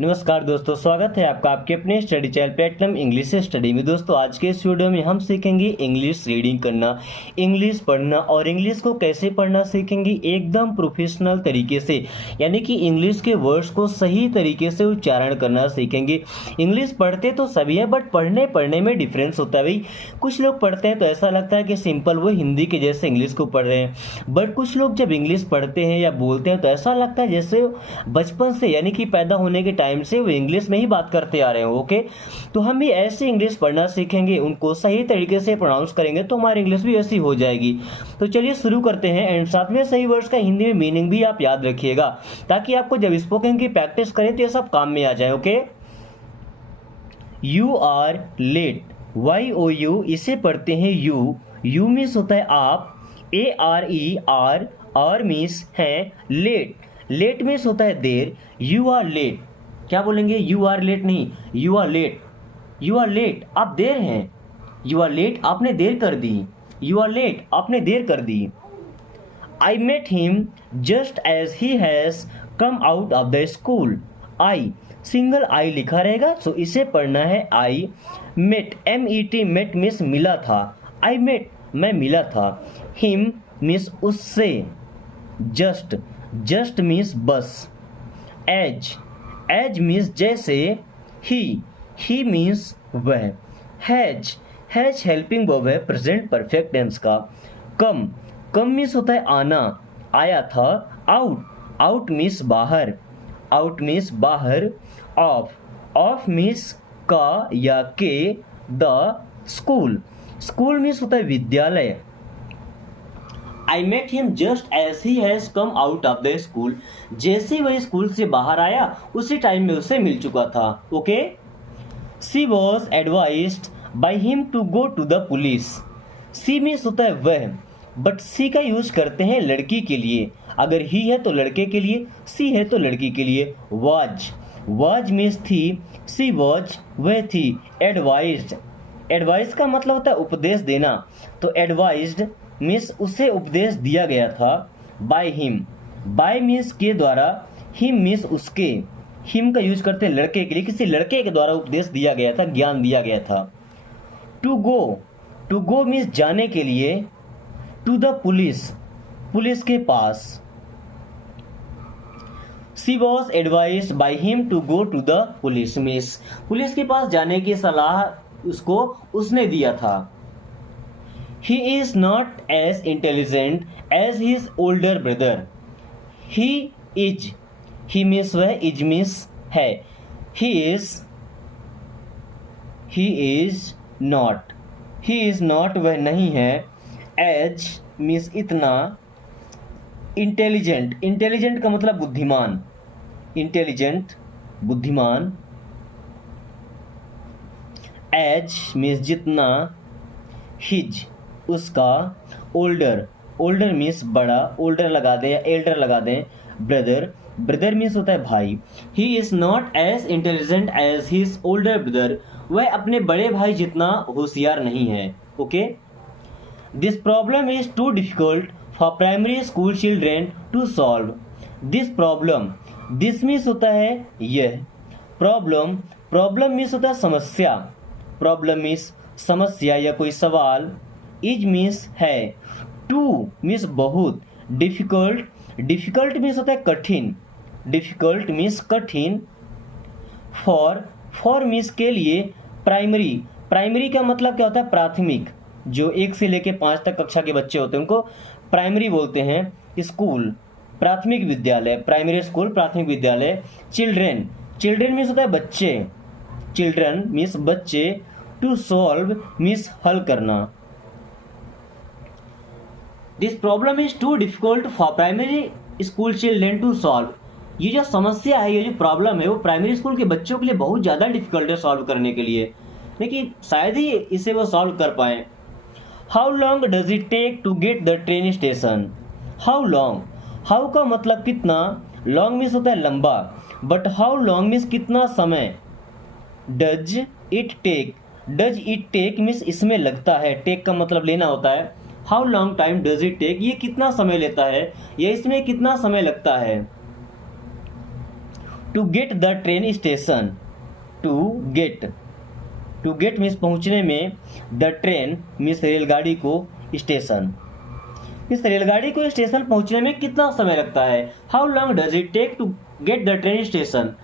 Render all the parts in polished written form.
नमस्कार दोस्तों, स्वागत है आपका आपके अपने study channel platform English study में। दोस्तों आज के इस वीडियो में हम सीखेंगे इंग्लिश रीडिंग करना, इंग्लिश पढ़ना और इंग्लिश को कैसे पढ़ना सीखेंगे एकदम प्रोफेशनल तरीके से, यानी कि इंग्लिश के वर्ड्स को सही तरीके से उच्चारण करना सीखेंगे। इंग्लिश पढ़ते तो सभी हैं, बट पढ़ने में डिफरेंस होता है भाई। कुछ लोग पढ़ते हैं तो ऐसा लगता है कि सिंपल वो हिंदी के जैसे इंग्लिश को पढ़ रहे हैं, बट कुछ लोग जब इंग्लिश पढ़ते हैं या बोलते हैं तो ऐसा लगता है जैसे बचपन से, यानी कि पैदा होने के टाइम से वो इंग्लिश में ही बात करते आ रहे हैं। ओके, तो हम भी ऐसे इंग्लिश पढ़ना सीखेंगे, उनको सही तरीके से प्रोनाउंस करेंगे तो हमारी इंग्लिश भी ऐसी हो जाएगी। तो चलिए शुरू करते हैं। एंड साथ में सही वर्ड्स का हिंदी में मीनिंग भी आप याद रखिएगा, ताकि आपको जब स्पोकन की प्रैक्टिस करें तो ये सब काम में आ जाए। Okay, you are late, YOU, इसे पढ़ते हैं यू मीन्स होता है आप, ARE मीन्स है लेट, लेट मीन्स होता है देर। यू आर लेट, क्या बोलेंगे? यू आर लेट नहीं, you are late, you are late, आप देर हैं। यू आर लेट, आपने देर कर दी। यू आर लेट, आपने देर कर दी। I met him just as he has come out of the school. I, single I लिखा रहेगा, सो इसे पढ़ना है I. Met, MET, met means मिला था। आई मेट, मैं मिला था। हिम मीन्स उससे। जस्ट मीन्स बस। एज मीन्स जैसे। ही मीन्स वह। हैज हेल्पिंग वर्ब है प्रेजेंट परफेक्ट टेंस का। कम मीन्स होता है आना, आया था। आउट मीन्स बाहर, बाहर। ऑफ मीन्स का या के। द स्कूल मीन्स होता है विद्यालय। I met him just as he has come out of the school, जैसे वह स्कूल से बाहर आया उसी टाइम में उसे मिल चुका था। Okay, she was advised by him to go to the police. She means होता है वह, बट सी का यूज करते हैं लड़की के लिए। अगर ही है तो लड़के के लिए, सी है तो लड़की के लिए। वाज मीन्स थी, सी वॉज वह थी। एडवाइज का मतलब होता है उपदेश देना, तो एडवाइज्ड मीन्स उसे उपदेश दिया गया था। बाय हिम, बाय मीन्स के द्वारा, हिम मीन्स उसके। हिम का यूज करते हैं लड़के के लिए, किसी लड़के के द्वारा उपदेश दिया गया था, ज्ञान दिया गया था। टू गो मीन्स जाने के लिए। टू द पुलिस के पास। She was advised by him to go to the police means police के पास जाने की सलाह उसने दिया था। He is not as intelligent as his older brother. He means वह, is means है। He is not वह नहीं है। As means इतना। Intelligent का मतलब बुद्धिमान, बुद्धिमान। As means जितना। His उसका। ओल्डर मीन्स बड़ा, ओल्डर लगा दें या एल्डर लगा दें। ब्रदर मीन्स होता है भाई। He is not as intelligent as his older brother, वह अपने बड़े भाई जितना होशियार नहीं है। Okay, this problem is too difficult for primary school children to solve. This means होता है यह। प्रॉब्लम मीन्स होता है समस्या, समस्या या कोई सवाल। इज मीन्स है। टू मीन्स बहुत। डिफिकल्ट मीन्स होता है कठिन। फॉर मीन्स के लिए। प्राइमरी का मतलब क्या होता है? प्राथमिक। जो 1 से लेकर 5 तक कक्षा के बच्चे होते हैं उनको प्राइमरी बोलते हैं। स्कूल, प्राथमिक विद्यालय, प्राइमरी स्कूल, प्राथमिक विद्यालय। चिल्ड्रेन मीन्स होता है बच्चे, चिल्ड्रन मीन्स बच्चे। टू सॉल्व मीन्स हल करना। This problem is too difficult for primary school children to solve. ये जो समस्या है, ये जो प्रॉब्लम है, वो प्राइमरी स्कूल के बच्चों के लिए बहुत ज़्यादा डिफिकल्ट है सॉल्व करने के लिए, लेकिन शायद ही इसे वो सॉल्व कर पाए। How long does it take to get the train station. How का मतलब कितना, लॉन्ग मीन्स होता है लंबा, बट हाउ लॉन्ग मीन्स कितना समय। डज इट टेक मीन्स इसमें लगता है, टेक का मतलब लेना होता है। How long time does it take, ये कितना समय लेता है या इसमें कितना समय लगता है। To get the train station, to get means पहुंचने में, द ट्रेन मीन्स रेलगाड़ी को, स्टेशन इस रेलगाड़ी को स्टेशन पहुंचने में कितना समय लगता है। How long does it take to get the train station,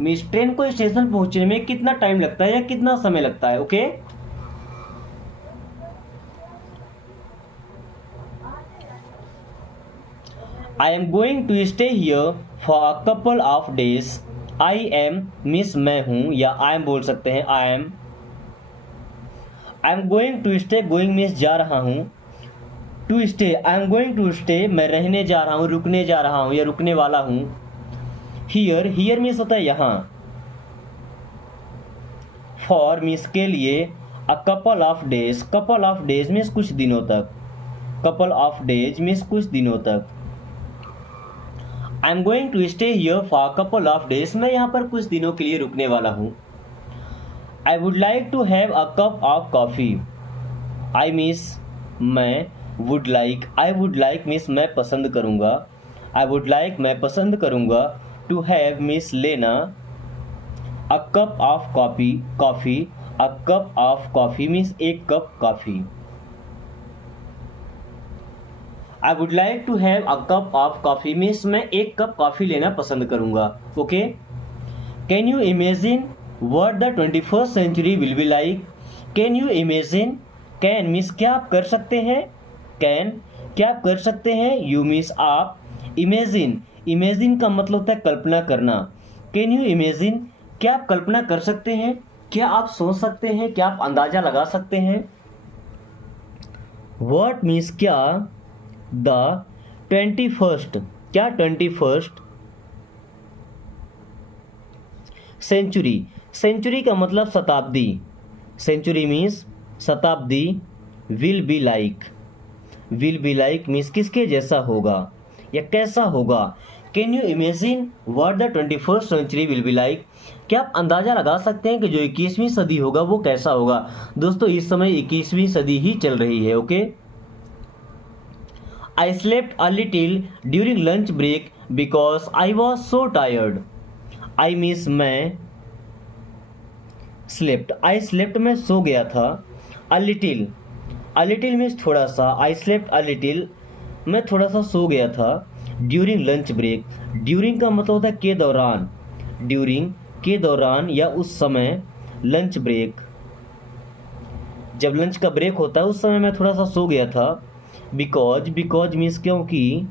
means train को स्टेशन पहुंचने में कितना टाइम लगता है या कितना समय लगता है। Okay I am going to stay here for a couple of days, I am means मैं हूं, या आई एम बोल सकते हैं I am going to stay, going means जा रहा हूं, to stay I am going to stay मैं रहने जा रहा हूँ, रुकने जा रहा हूँ या रुकने वाला हूँ। हियर मीन्स होता है यहाँ, फॉर मीन्स के लिए, अ कपल ऑफ डेज मीन्स कुछ दिनों तक, कपल ऑफ डेज मीन्स कुछ दिनों तक। I am going to stay here for couple of days मैं यहाँ पर कुछ दिनों के लिए रुकने वाला हूँ। I would like to have a cup of coffee, I means मैं, would like I would like means मैं पसंद करूँगा, आई वुड लाइक मैं पसंद करूँगा, टू हैव मीन्स लेना, a cup of coffee a cup of coffee means एक cup coffee. I would like to have a cup of coffee means मैं एक कप कॉफ़ी लेना पसंद करूँगा। Okay can you imagine what the 21st century will be like, can you imagine, can means क्या आप कर सकते हैं, कैन क्या आप कर सकते हैं, यू मीन्स आप, इमेजिन का मतलब होता है कल्पना करना। कैन यू इमेजिन क्या आप कल्पना कर सकते हैं, क्या आप सोच सकते हैं, क्या आप अंदाजा लगा सकते हैं। व्हाट मीन्स क्या, द 21st क्या 21st सेंचुरी का मतलब शताब्दी, सेंचुरी मीन्स शताब्दी, विल बी लाइक मीन्स किसके जैसा होगा या कैसा होगा। Can you imagine what the 21st century will be like, क्या आप अंदाजा लगा सकते हैं कि जो 21वीं सदी होगा वो कैसा होगा। दोस्तों इस समय 21वीं सदी ही चल रही है। Okay I slept a little during lunch break because I was so tired, I means मैं, आई स्लेप्ट में सो गया था, अ लिटिल मीन्स थोड़ा सा, आई स्लेप्ट अ लिटिल मैं थोड़ा सा सो गया था, ड्यूरिंग लंच ब्रेक, ड्यूरिंग का मतलब होता है के दौरान, ड्यूरिंग के दौरान या उस समय, लंच ब्रेक जब लंच का ब्रेक होता है उस समय मैं थोड़ा सा सो गया था। बिकॉज मीन्स क्योंकि,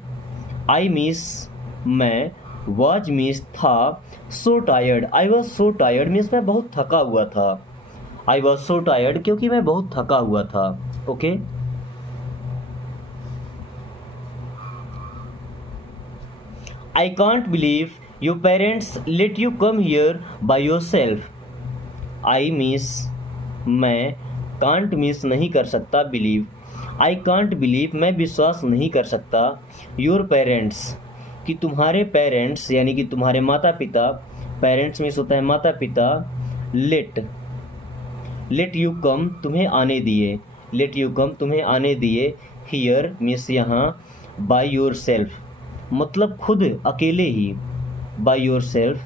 आई मीन्स मैं, वॉज मीन्स था, सो tired I was so tired means मैं बहुत थका हुआ था, आई वॉज सो टायर्ड क्योंकि मैं बहुत थका हुआ था। Okay I can't believe your parents let you come here by your self, I means मैं, कांट मीन्स नहीं कर सकता, बिलीव आई कांट बिलीव मैं विश्वास नहीं कर सकता, योर पेरेंट्स कि तुम्हारे पेरेंट्स यानी कि तुम्हारे माता पिता, पेरेंट्स मीन्स होता है माता पिता, लेट यू कम तुम्हें आने दिए, लेट यू कम तुम्हें आने दिए, हियर मीन्स यहाँ, बाय योर सेल्फ मतलब खुद अकेले ही, बाय योर सेल्फ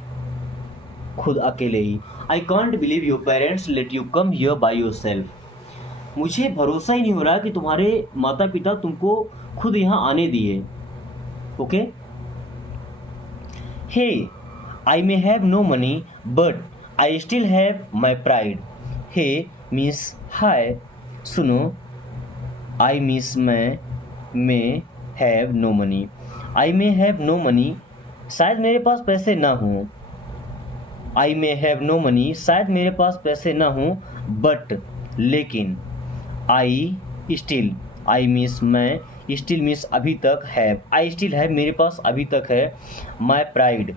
खुद अकेले ही। I can't believe your parents let you come here by yourself, मुझे भरोसा ही नहीं हो रहा कि तुम्हारे माता पिता तुमको खुद यहाँ आने दिए। Okay hey I may have no money but I still have my pride, hey means hi, सुनो, आई मीन्स मैं, may have no money, I may have no money शायद मेरे पास पैसे ना हों, I may have no money शायद मेरे पास पैसे ना हों, बट लेकिन, आई स्टिल, आई मीन्स मैं, स्टिल मीन्स अभी तक, हैव आई स्टिल हैव मेरे पास अभी तक है, माई प्राइड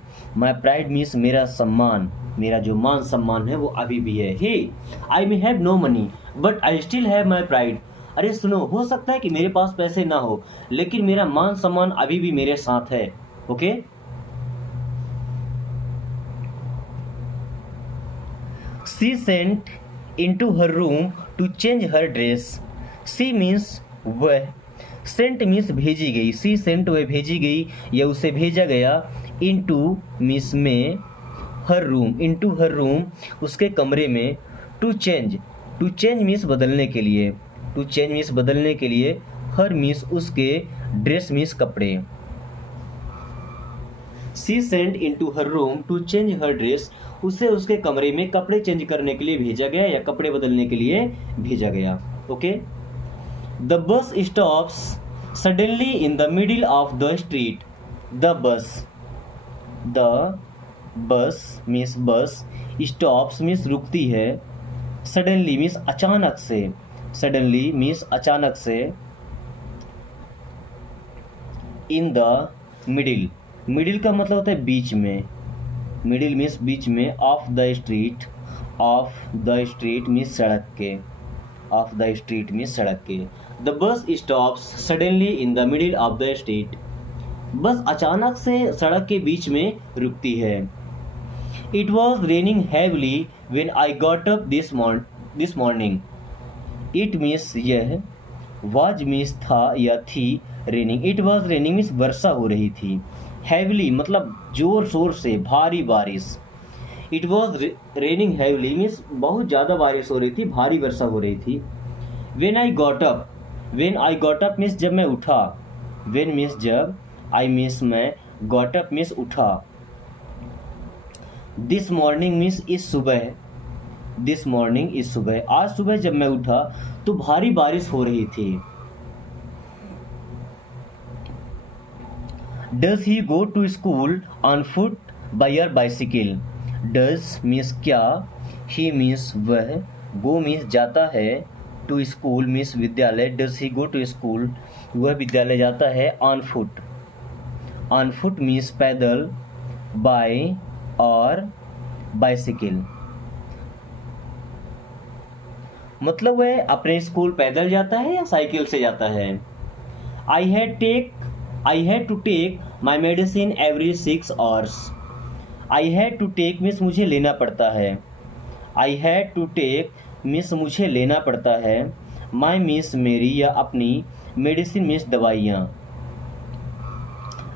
मीन्स मेरा सम्मान, मेरा जो मान सम्मान है वो अभी भी है। Hey I may have no money but I still have my pride, अरे सुनो, हो सकता है कि मेरे पास पैसे ना हो लेकिन मेरा मान सम्मान अभी भी मेरे साथ है। Okay she sent into her room to change her dress, she means वह, सेंट मीन्स भेजी गई, सी सेंट वह भेजी गई या उसे भेजा गया, इनटू मीन्स में, हर रूम, इनटू हर रूम उसके कमरे में, टू चेंज मीन्स बदलने के लिए, टू चेंज मीन्स बदलने के लिए, हर मीन्स उसके, ड्रेस मीन्स कपड़े। She sent into her room to change her dress, उसे उसके कमरे में कपड़े चेंज करने के लिए भेजा गया या कपड़े बदलने के लिए भेजा गया। Okay. The bus stops suddenly in the middle of the street. The bus means बस, स्टॉप्स मीन्स रुकती है, सडनली मीन्स अचानक से, सडनली मीन्स अचानक से, इन द मिडिल, मिडिल का मतलब होता है बीच में, मिडिल मीन्स बीच में, ऑफ द स्ट्रीट मीन्स सड़क के, ऑफ द स्ट्रीट मीन्स सड़क के। The bus stops suddenly in the middle of the street, bus अचानक से सड़क के बीच में रुकती है। It was raining heavily when I got up this morning. It means यह, वाज मीन्स था या थी, raining, it was raining means वर्षा हो रही थी, हैवली मतलब जोर शोर से, भारी बारिश। It was raining heavily means बहुत ज़्यादा बारिश हो रही थी, भारी वर्षा हो रही थी। When I got up means जब मैं उठा, वेन मीन्स जब, आई मीन्स मैं, गॉट अप मीन्स उठा। दिस मॉर्निंग मीन्स इस सुबह, दिस मॉर्निंग इस सुबह, आज सुबह जब मैं उठा तो भारी बारिश हो रही थी। Does he go to school on foot by your bicycle. Does means क्या, ही मीन्स वह, गो मीन्स जाता है, टू स्कूल मीन्स विद्यालय, does he go to school वह विद्यालय जाता है, ऑन फुट मीन्स पैदल, बाय और बाइसिकल मतलब वह अपने स्कूल पैदल जाता है या साइकिल से जाता है। I had to take my medicine every 6 hours। I had to take means मुझे लेना पड़ता है, I had to take means मुझे लेना पड़ता है, माई मीन्स मेरी या अपनी, मेडिसिन मीन्स दवाइयाँ।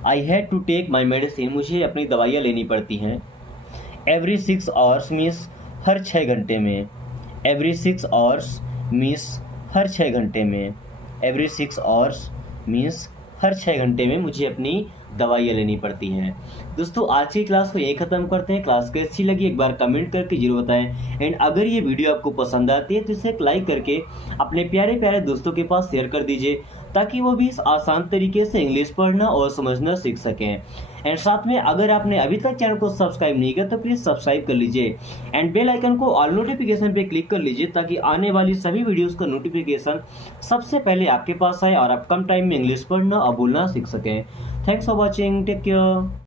I had to take my medicine मुझे अपनी दवाइयाँ लेनी पड़ती हैं। एवरी 6 hours मीन्स हर 6 घंटे में, एवरी 6 hours मीन्स हर 6 घंटे में, एवरी 6 hours मीन्स हर 6 घंटे में मुझे अपनी दवाइयाँ लेनी पड़ती हैं। दोस्तों आज की क्लास को यही ख़त्म करते हैं। क्लास कैसी लगी एक बार कमेंट करके जरूर बताएं। एंड अगर ये वीडियो आपको पसंद आती है तो इसे एक लाइक करके अपने प्यारे प्यारे दोस्तों के पास शेयर कर दीजिए, ताकि वो भी इस आसान तरीके से इंग्लिश पढ़ना और समझना सीख सकें। एंड साथ में अगर आपने अभी तक चैनल को सब्सक्राइब नहीं किया तो प्लीज़ सब्सक्राइब कर लीजिए एंड बेल आइकन को ऑल नोटिफिकेशन पे क्लिक कर लीजिए, ताकि आने वाली सभी वीडियोस का नोटिफिकेशन सबसे पहले आपके पास आए और आप कम टाइम में इंग्लिश पढ़ना और बोलना सीख सकें। Thanks for watching, take care.